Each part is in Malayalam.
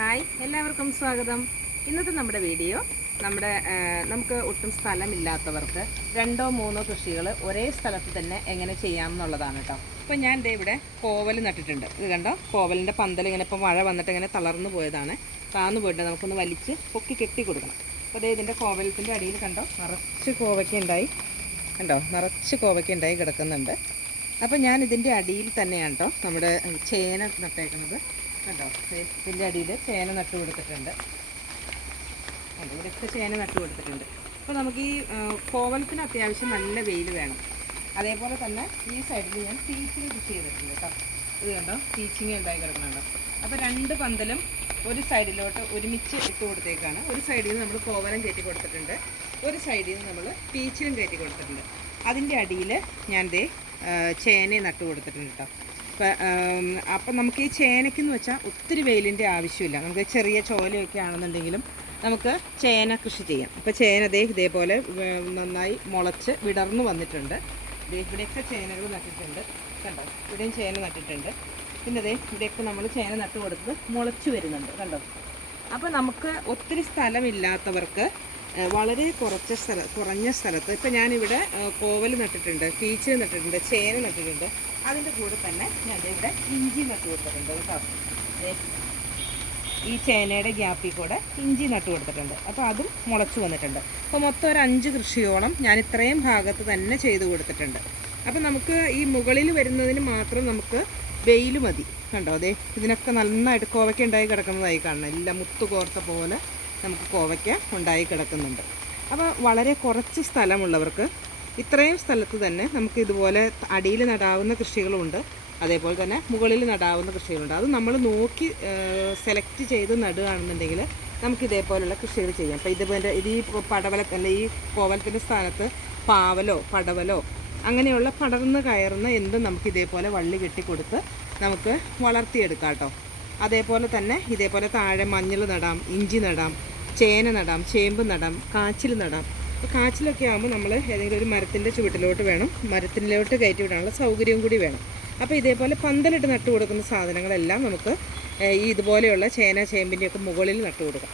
ഹായ്, എല്ലാവർക്കും സ്വാഗതം. ഇന്നത്തെ നമ്മുടെ വീഡിയോ നമുക്ക് ഒട്ടും സ്ഥലമില്ലാത്തവർക്ക് രണ്ടോ മൂന്നോ കൃഷികൾ ഒരേ സ്ഥലത്ത് തന്നെ എങ്ങനെ ചെയ്യാമെന്നുള്ളതാണ് കേട്ടോ. ഇപ്പോൾ ഞാൻ ഇവിടെ കോവൽ നട്ടിട്ടുണ്ട്. ഇത് കണ്ടോ, കോവലിൻ്റെ പന്തൽ ഇങ്ങനെ ഇപ്പോൾ മഴ വന്നിട്ട് ഇങ്ങനെ തളർന്നു പോയതാണ്. താന്നു പോയിട്ട് നമുക്കൊന്ന് വലിച്ച് പൊക്കി കെട്ടി കൊടുക്കണം. അപ്പോൾ ഇതിൻ്റെ കോവലത്തിൻ്റെ അടിയിൽ കണ്ടോ നിറച്ച് കോവയ്ക്ക ഉണ്ടായി, കണ്ടോ നിറച്ച് കോവയ്ക്ക ഉണ്ടായി കിടക്കുന്നുണ്ട്. അപ്പോൾ ഞാൻ ഇതിൻ്റെ അടിയിൽ തന്നെയാണ് കേട്ടോ നമ്മുടെ ചേന നട്ടേക്കുന്നത്. കണ്ടോ, ഇതിൻ്റെ അടിയിൽ ചേന നട്ടു കൊടുത്തിട്ടുണ്ട്. കണ്ടോ, ഇവിടെയൊക്കെ ചേന നട്ടു കൊടുത്തിട്ടുണ്ട്. അപ്പോൾ നമുക്ക് ഈ കോവലത്തിന് അത്യാവശ്യം നല്ല വെയിൽ വേണം. അതേപോലെ തന്നെ ഈ സൈഡിൽ ഞാൻ ടീച്ചിങ് കൃഷി ചെയ്തിട്ടുണ്ട് കേട്ടോ. ഇത് കണ്ടോ, ടീച്ചിങ് ഉണ്ടായി കിടക്കുന്നുണ്ടോ. അപ്പോൾ രണ്ട് പന്തലും ഒരു സൈഡിലോട്ട് ഒരുമിച്ച് ഇട്ട് കൊടുത്തേക്കാണ്. ഒരു സൈഡിൽ നിന്ന് നമ്മൾ കോവലം കയറ്റി കൊടുത്തിട്ടുണ്ട്, ഒരു സൈഡിൽ നിന്ന് നമ്മൾ പീച്ചിലും കയറ്റി കൊടുത്തിട്ടുണ്ട്. അതിൻ്റെ അടിയിൽ ഞാൻ ചേന നട്ടു കൊടുത്തിട്ടുണ്ട് കേട്ടോ. അപ്പം നമുക്ക് ഈ ചേനയ്ക്കെന്ന് വെച്ചാൽ ഒത്തിരി വെയിലിൻ്റെ ആവശ്യമില്ല. നമുക്ക് ചെറിയ ചോലയൊക്കെ ആണെന്നുണ്ടെങ്കിലും നമുക്ക് ചേന കൃഷി ചെയ്യാം. അപ്പോൾ ചേന ഇതേപോലെ നന്നായി മുളച്ച് വിടർന്നു വന്നിട്ടുണ്ട്. ഇവിടെയൊക്കെ ചേനകൾ നട്ടിട്ടുണ്ട്, കണ്ടോ, ഇവിടെയും ചേന നട്ടിട്ടുണ്ട്. പിന്നെ ഇവിടെയൊക്കെ നമ്മൾ ചേന നട്ട് കൊടുത്ത് മുളച്ച് വരുന്നുണ്ട്, കണ്ടോ. അപ്പോൾ നമുക്ക് ഒത്തിരി സ്ഥലമില്ലാത്തവർക്ക് വളരെ കുറഞ്ഞ സ്ഥലത്ത് ഇപ്പോൾ ഞാനിവിടെ കോവൽ നട്ടിട്ടുണ്ട്, പീച്ച് നട്ടിട്ടുണ്ട്, ചേന നട്ടിട്ടുണ്ട്. അതിൻ്റെ കൂടെ തന്നെ ഞാൻ ഇവിടെ ഇഞ്ചി നട്ട് കൊടുത്തിട്ടുണ്ട് കേട്ടോ. ഈ ചേനയുടെ ഗ്യാപ്പിൽ കൂടെ ഇഞ്ചി നട്ട് കൊടുത്തിട്ടുണ്ട്. അപ്പോൾ അതും മുളച്ച് വന്നിട്ടുണ്ട്. അപ്പോൾ മൊത്തം ഒരു 5 കൃഷിയോളം ഞാൻ ഇത്രയും ഭാഗത്ത് തന്നെ ചെയ്ത് കൊടുത്തിട്ടുണ്ട്. അപ്പോൾ നമുക്ക് ഈ മുകളിൽ വരുന്നതിന് മാത്രം നമുക്ക് വെയിൽ മതി. കണ്ടോ, ഇതിനൊക്കെ നന്നായിട്ട് കോവയ്ക്ക ഉണ്ടായി കിടക്കുന്നതായി കാണണം. എല്ലാം മുത്തു കോർത്ത പോലെ നമുക്ക് കോവയ്ക്ക ഉണ്ടായി കിടക്കുന്നുണ്ട്. അപ്പോൾ വളരെ കുറച്ച് സ്ഥലമുള്ളവർക്ക് ഇത്രയും സ്ഥലത്ത് തന്നെ നമുക്ക് ഇതുപോലെ അടിയിൽ നടാവുന്ന കൃഷികളുമുണ്ട്, അതേപോലെ തന്നെ മുകളിൽ നടാവുന്ന കൃഷികളുണ്ട്. അത് നമ്മൾ നോക്കി സെലക്ട് ചെയ്ത് നടുകയാണെന്നുണ്ടെങ്കിൽ നമുക്ക് ഇതേപോലെയുള്ള കൃഷികൾ ചെയ്യാം. അപ്പോൾ ഇത് ഈ ഈ കോവലത്തിൻ്റെ സ്ഥാനത്ത് പാവലോ പടവലോ അങ്ങനെയുള്ള പടർന്ന് കയറുന്ന എന്തും നമുക്ക് ഇതേപോലെ വള്ളി കെട്ടിക്കൊടുത്ത് നമുക്ക് വളർത്തിയെടുക്കാം കേട്ടോ. അതേപോലെ തന്നെ ഇതേപോലെ താഴെ മഞ്ഞൾ നടാം, ഇഞ്ചി നടാം, ചേന നടാം, ചേമ്പ് നടാം, കാച്ചിൽ നടാം. കാച്ചിലൊക്കെ ആകുമ്പോൾ നമ്മൾ ഏതെങ്കിലും ഒരു മരത്തിൻ്റെ ചുവട്ടിലോട്ട് മരത്തിലോട്ട് കയറ്റി വിടാനുള്ള സൗകര്യവും കൂടി വേണം. അപ്പോൾ ഇതേപോലെ പന്തലിട്ട് നട്ടു കൊടുക്കുന്ന സാധനങ്ങളെല്ലാം നമുക്ക് ഈ ഇതുപോലെയുള്ള ചേന ചേമ്പിൻ്റെയൊക്കെ മുകളിൽ നട്ടു കൊടുക്കാം.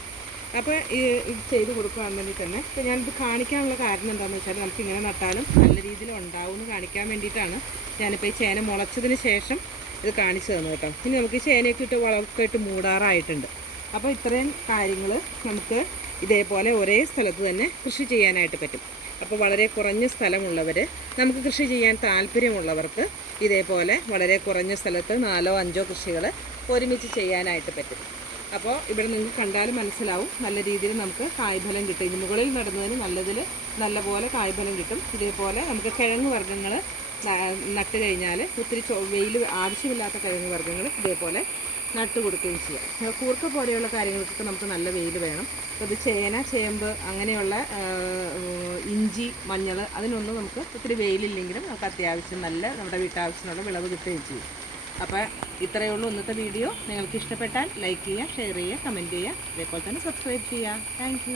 അപ്പോൾ ഇത് ചെയ്ത് കൊടുക്കാൻ വേണ്ടി തന്നെ ഇപ്പോൾ ഞാനിത് കാണിക്കാനുള്ള കാരണം എന്താണെന്ന് വെച്ചാൽ നമുക്ക് ഇങ്ങനെ നട്ടാലും നല്ല രീതിയിൽ ഉണ്ടാവുമെന്ന് കാണിക്കാൻ വേണ്ടിയിട്ടാണ് ഞാനിപ്പോൾ ഈ ചേന മുളച്ചതിന് ശേഷം ഇത് കാണിച്ചു തന്നു കേട്ടോ. ഇനി നമുക്ക് ഈ ചേനയൊക്കെ ഇട്ട് വളമൊക്കെ ഇട്ട് മൂടാറായിട്ടുണ്ട്. അപ്പോൾ ഇത്രയും കാര്യങ്ങൾ നമുക്ക് ഇതേപോലെ ഒരേ സ്ഥലത്ത് തന്നെ കൃഷി ചെയ്യാനായിട്ട് പറ്റും. അപ്പോൾ വളരെ കുറഞ്ഞ സ്ഥലമുള്ളവർ, നമുക്ക് കൃഷി ചെയ്യാൻ താല്പര്യമുള്ളവർക്ക് ഇതേപോലെ വളരെ കുറഞ്ഞ സ്ഥലത്ത് 4 or 5 കൃഷികൾ ഒരുമിച്ച് ചെയ്യാനായിട്ട് പറ്റും. അപ്പോൾ ഇവിടെ നിങ്ങൾക്ക് കണ്ടാലും മനസ്സിലാവും നല്ല രീതിയിൽ നമുക്ക് കായ്ഫലം കിട്ടും. ഇനി മുകളിൽ നടുന്നതിന് നല്ലപോലെ കായ്ഫലം കിട്ടും. ഇതേപോലെ നമുക്ക് കിഴങ്ങ് വർഗ്ഗങ്ങൾ നട്ട് കഴിഞ്ഞാൽ ഒത്തിരി വെയിൽ ആവശ്യമില്ലാത്ത കിഴങ്ങ് വർഗ്ഗങ്ങൾ ഇതേപോലെ നട്ട് കൊടുക്കുകയും ചെയ്യാം. കൂർക്ക പോലെയുള്ള കാര്യങ്ങൾക്കൊക്കെ നമുക്ക് നല്ല വെയിൽ വേണം. അപ്പോൾ ഇത് ചേന, ചേമ്പ്, അങ്ങനെയുള്ള ഇഞ്ചി, മഞ്ഞൾ, അതിനൊന്നും നമുക്ക് ഒത്തിരി വെയിലില്ലെങ്കിലും നമുക്ക് അത്യാവശ്യം നല്ല നമ്മുടെ വീട്ടാവശ്യത്തിനുള്ള വിളവ് കിട്ടുകയും ചെയ്യും. അപ്പോൾ ഇത്രയേ ഉള്ളൂ ഇന്നത്തെ വീഡിയോ. നിങ്ങൾക്ക് ഇഷ്ടപ്പെട്ടാൽ ലൈക്ക് ചെയ്യുക, ഷെയർ ചെയ്യുക, കമൻറ്റ് ചെയ്യുക, അതേപോലെ തന്നെ സബ്സ്ക്രൈബ് ചെയ്യുക. താങ്ക്